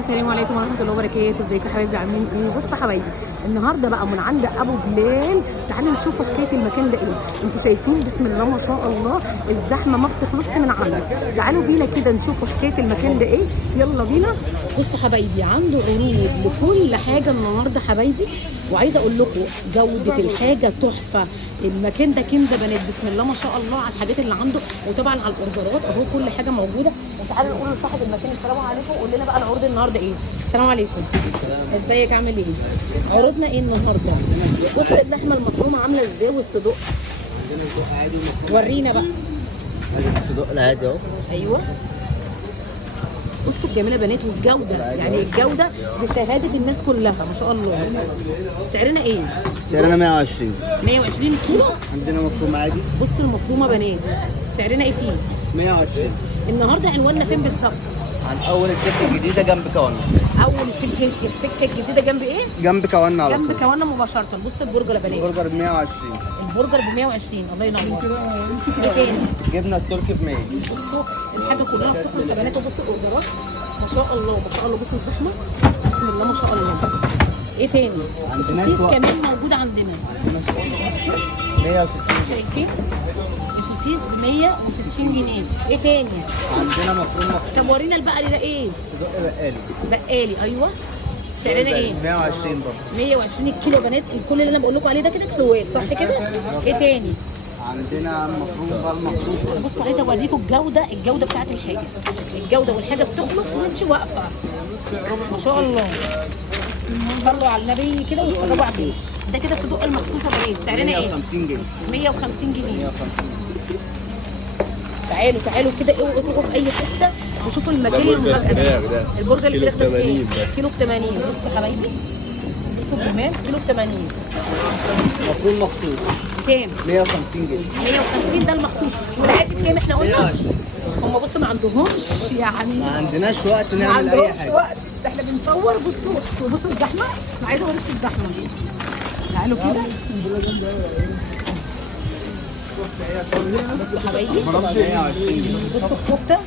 السلام عليكم ورحمه الله وبركاته. ازيكم يا حبايبي، عاملين ايه؟ بصوا يا حبايبي، النهارده بقى من عند ابو بلال. تعالوا نشوفوا حكايه المكان ده ايه. انتوا شايفين بسم الله ما شاء الله الزحمه ما بتخلصش من عنده. تعالوا بينا كده نشوفوا حكايه المكان ده ايه. يلا بينا. بصوا حبايبي، عنده عروض لكل حاجه النهارده حبايبي، وعايزه اقول لكم جوده الحاجه تحفه. المكان ده كنده بنات بسم الله ما شاء الله على الحاجات اللي عنده، وطبعا على الاوردرات اهو كل حاجه موجوده. وتعالوا نقول لصاحب المكان السلام عليكم، قول لنا بقى العروض النهارده ايه. السلام عليكم. ازيك عامل ايه؟ عروضنا ايه النهارده؟ بص اللحمه المفرومه عامله ازاي والصدوق. عادي ورينا بقى. الصدوق العادي اهو. ايوه بصوا الجميله بنات، والجوده يعني الجوده بشهاده الناس كلها ما شاء الله. سعرنا ايه؟ سعرنا 120. 120 كيلو. عندنا مفروم عادي. بصوا المفرومه بنات سعرنا ايه فيه؟ 120. النهارده عنواننا فين بالظبط؟ عن اول السكه الجديده جنب كوانا. اول السكه الجديده جنب ايه؟ جنب كوانا على طول. جنب كوانا مباشره. بص البرجر يا بنات، البرجر ب 120. البرجر ب 120. الله ينور. امسك ده تاني. جبنه التركي ب 100. بصوا الحاجه كلها بتخلص يا بنات. وبصوا الاوردرات ما شاء الله ما شاء الله. بصوا الزحمه بسم الله ما شاء الله. ايه تاني؟ السوسيس كمان موجود عندنا. 160. شايفين السوسيس ب 160 جنيه. ايه تاني؟ عندنا مفروم طب ورينا البقري ده ايه؟ صدوق بقالي. بقالي. ايوه سعرنا ايه؟ 120 برضه. 120 الكيلو يا بنات. الكل اللي انا بقول لكم عليه ده كده كيلوات صح كده؟ ايه تاني؟ عندنا مفروم بقى المخصوص. بصوا عايزه اوريكم الجوده بتاعت الحاجه. الجوده والحاجه بتخلص وانت واقفه ما شاء الله. صلوا على النبي كده واتفرجوا عليه. ده كده صدوق المخصوصه بنات. سعرنا ايه؟ 150 جنيه. 150 جنيه. 150. تعالوا كده اوقفوا في اي حته وشوفوا المكان المفاجاه ده. البرجر الفراخ ده بكام؟ كيلو ب 80. بصوا يا حبايبي، بصوا الجمال. كيلو ب 80. مفروم مخصوص كام؟ 150 جنيه. 150 ده المخصوص. والعادي بكام احنا قلنا؟ 120. هم بصوا ما عندهمش يعني، ما عندناش وقت ما نعمل اي عندهمش حاجه. وقت. ده احنا بنصور. بصوا الزحمه. انا عايزه اوريكم الزحمه. تعالوا كده. بصوا حبايبي، 120 جنيه. بصوا الكفته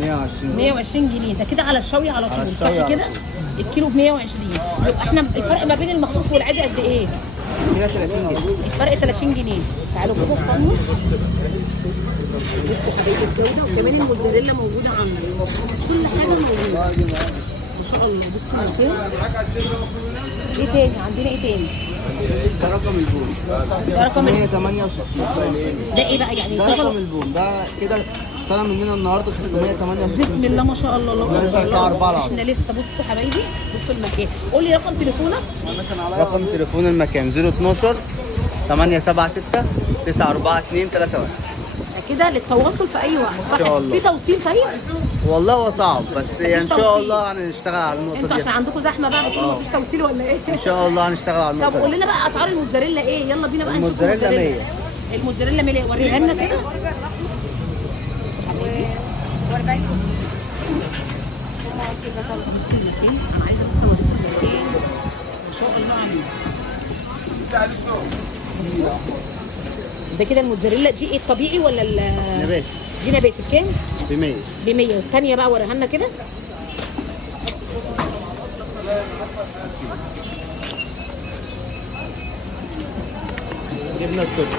120. 120 جنيه. ده كده على الشوي على طول الشوي صح على كده؟ الكيلو ب 120. يبقى احنا الفرق ما بين المخصوص والعادي قد ايه؟ كده 30 جنيه. الفرق 30 جنيه. تعالوا كده استنوا. بصوا حبايبي الجوده، وكمان الموزاريلا موجوده عنده. كل حاجه موجوده ما شاء الله. بصوا كده. ايه تاني؟ عندنا ايه تاني؟ ده رقم البوم. ده رقم 668. ده ايه بقى يعني؟ ده رقم البوم ده كده اشترى مننا النهارده 668. بسم الله ما شاء الله. الله لسه الساعه 4 احنا لسه. بصوا حبايبي، بصوا المكان. قول لي رقم تليفونك. رقم تليفون المكان 012 876 942 31. كده للتواصل في اي وقت إن شاء الله. في توصيل طيب؟ والله هو صعب بس ان توصيل. شاء الله هنشتغل على النقطه انتوا دي. عشان عندكم زحمه بقى بتقولوا مفيش توصيل ولا ايه؟ ان شاء الله هنشتغل على طب النقطه قول دي. لنا بقى اسعار الموزاريلا ايه؟ يلا بينا بقى نشوف الموزاريلا 100. الموزاريلا 100. وريها لنا كده. انا عايزه بس اوريكم المكان ما شاء الله عليه. ده كده الموزاريلا دي ايه، الطبيعي ولا نبات. دي نباتي بكام؟ ب 100. ب 100. والثانيه بقى وريها لنا كده. جبنه التركي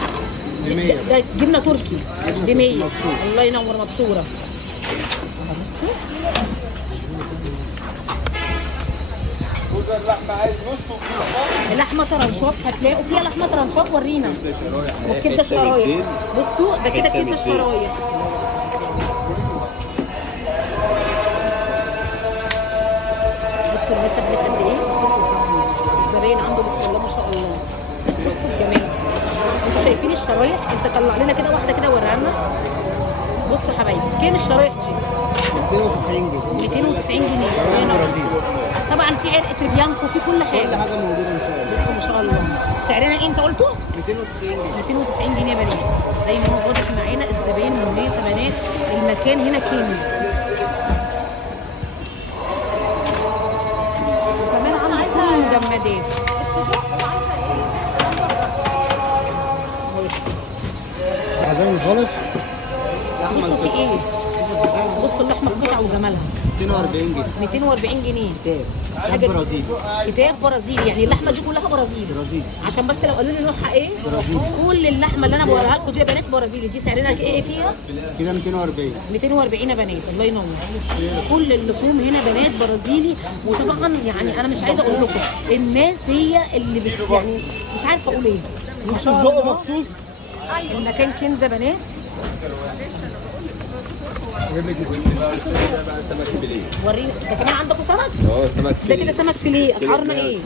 ب 100. ده جبنه تركي ب 100. مبشور. الله ينور. مبشوره. اللحمه طرنشات هتلاقوا فيها لحمه طرنشات. ورينا. والكبده الشرايح. بصوا ده كده كبده الشرايح. بصوا النسب دي قد ايه. الزباين عنده بسم الله ما شاء الله. بصوا الجمال. انتوا شايفين الشرايح؟ انت طلع لنا كده واحده كده وريها لنا. بصوا يا حبايبي كام الشرايح دي؟ 290 جنيه. 290 جنيه. برازيل. طبعا في عرق تريبيانكو، في كل حاجه. كل حاجه موجوده ان شاء الله. بصوا ما شاء الله. سعرنا ايه انت قلته؟ 290 جنيه. 290 جنيه يا بنات. زي ما هو واضح معانا الزباين والناس يا بنات. المكان هنا كامل. وكمان عنده كل المجمدات. عايزين الفولش. بصوا في ايه؟ بصوا اللحمه قطع وجمالها. ثمنها 240 جنيه 240 جنيه. كتاب حاجة برازيلي كتاب برازيلي، يعني اللحمه دي كلها برازيلي. برازيلي عشان بس لو قالوا لي نوعها ايه، برازيلي. كل اللحمه اللي انا بوريها لكم دي يا بنات برازيلي. دي سعرنا ايه فيها؟ كده 240 240 يا بنات. الله ينور. كل اللحوم هنا بنات برازيلي. وطبعا يعني انا مش عايزه اقول لكم الناس هي اللي يعني مش عارفه اقول ايه. ما شاء الله. مخصوص المكان كنز يا بنات. ورينا ده كمان عندكم سمك؟ سمك ده كده سمك فيليه. اسعارنا ايه؟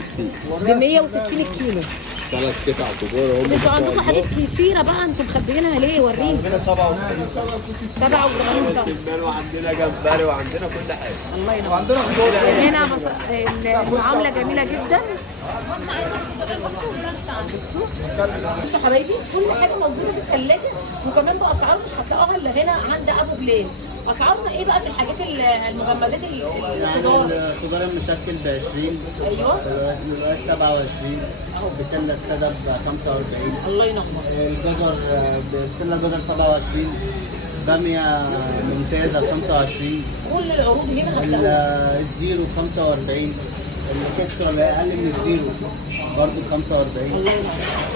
ب 160 الكيلو. 3 قطع كبار هم. انتوا عندكم حاجات كتيره بقى، انتوا مخبيينها ليه؟ وريني. عندنا 87 87 طن. سمان وعندنا جمبري وعندنا كل حاجه. الله ينور. وعندنا خضار هنا المعامله جميله جدا. بصوا حبايبي كل حاجه موجوده في الثلاجه، وكمان باسعار مش هتلاقوها الا هنا عند ابو بلال. اسعارنا ايه بقى في الحاجات المجمدات الخضار؟ الخضار المشكل ب 20 ايوه القلقاس 27 بسله الساده ب 45 الله ينور. الجزر بسله جزر 27 باميه ممتازه ب 25 كل العروض هنا هتلاقوها. الزيرو ب 45 الكسكر اللي اقل من الزيرو برضه ب 45 الله ينور.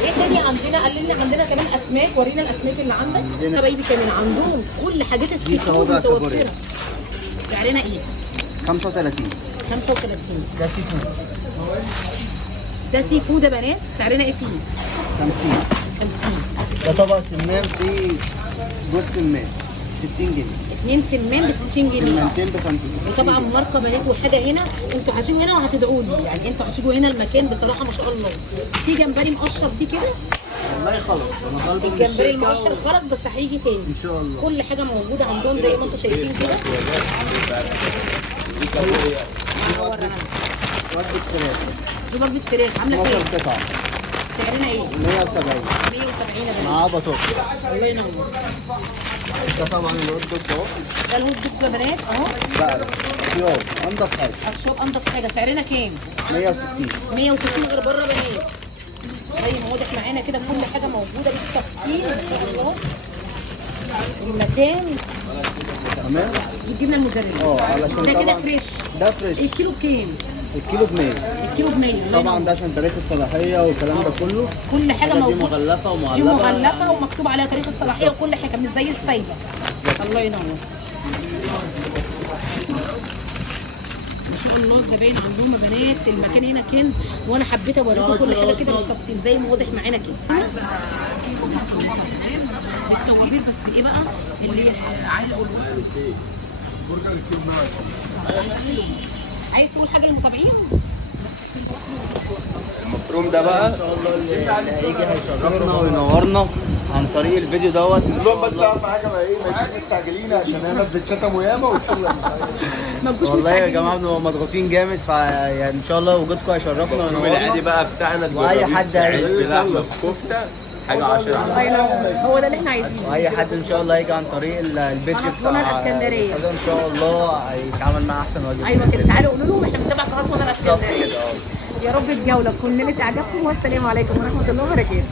ايه تاني عندنا؟ قال لنا عندنا كمان اسماك. ورينا الاسماك اللي عندك حبايبي. كمان عندهم كل حاجات السي فود متوفره. سعرنا ايه؟ 35 35. ده سي فود ده سي فود يا بنات. سعرنا ايه فيه؟ 50 50. ده طبق سمان فيه جوز سمان 60 جنيه 2 سمان ب 60 جنيه. سمانتين ب 50 وطبعا ماركه بنات وحاجه هنا. انتوا هتيجوا هنا وهتدعوا لي، يعني انتوا هتيجوا هنا المكان بصراحه ما شاء الله. في جمبري مقشر فيه كده. والله خلاص انا طالبه من الجمبري الشركه المقشر خلاص بس هيجي تاني ان شاء الله. كل حاجه موجوده عندهم زي ما انتوا شايفين كده. وجبه فراخ دي وجبه فراخ عامله 12 كام؟ قطعه سعرنا ايه؟ 170 170 يا بنات. معاه بطاطس. الله ينور. ده طبعا الهوت دوج اهو ده الهوت دوج يا بنات اهو. بقى خيار انضف حاجه اتشوب انضف حاجه. سعرنا كام؟ 160 160 غير بره بنات. زي ما واضح معانا كده كل حاجه موجوده بالتفصيل ان شاء الله. المكان تمام. يجيب لنا الموزاريلا. علشان ده كده طبعا فريش. ده فريش. الكيلو بكام؟ الكيلو ب 100 الكيلو ب 100. طبعا ده عشان تاريخ الصلاحيه والكلام ده كله. كل حاجه دي موجوده. مغلفه ومعلبه. دي مغلفه ومكتوب عليها تاريخ الصلاحيه وكل حاجه مش زي السايبه. الله ينور. ما شاء الله الزباين عندهم بنات. المكان هنا كنز، وانا حبيت اوريكم كل حاجه كده بالتفصيل زي ما واضح معانا كده. التوابير بس ايه بقى اللي علقوا عايز تقول حاجه للمتابعين؟ المفروم ده بقى ان شاء الله اللي هيجي هيشرفنا وينورنا عن طريق الفيديو دوت ان شاء بس الله. اهم حاجه بقى ايه ما يجيش مستعجلين عشان انا بتشتم ياما والشغل ما تجوش والله يا مستعجلين. جماعه بنبقى مضغوطين جامد يعني ان شاء الله وجودكم هيشرفنا اليوم العادي وينورنا. بقى بتاعنا وأي حد عيش هيجي بلحمه بكفته حاجه 10 الله على ينور. هو ده اللي احنا عايزينه. واي حد ان شاء الله يجي عن طريق البيج قناة بتاع الإسكندرية. الأستاذة ان شاء الله هيتعامل معاه احسن واجب. ايوه كده. تعالوا قولوا لهم احنا بنتابع قناه منى بالظبط الاسكندريه. كده. يا رب الجوله تكون نالت اعجابكم، والسلام عليكم ورحمه الله وبركاته.